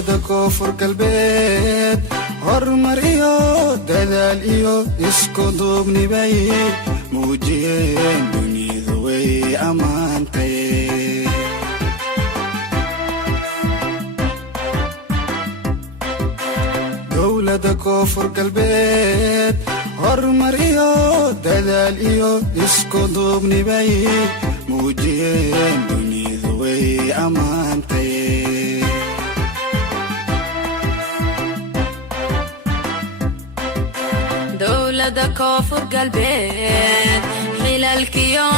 dowlada koonfur galbeed horumar iyo dadaal iyo isku duubnibay muujiyeen duniyadu way ammaantay dowlada koonfur galbeed horumar iyo dadaal iyo isku duubnibay muujiyeen duniyadu way ammaantay dowlada koonfur galbeed xilalkiyo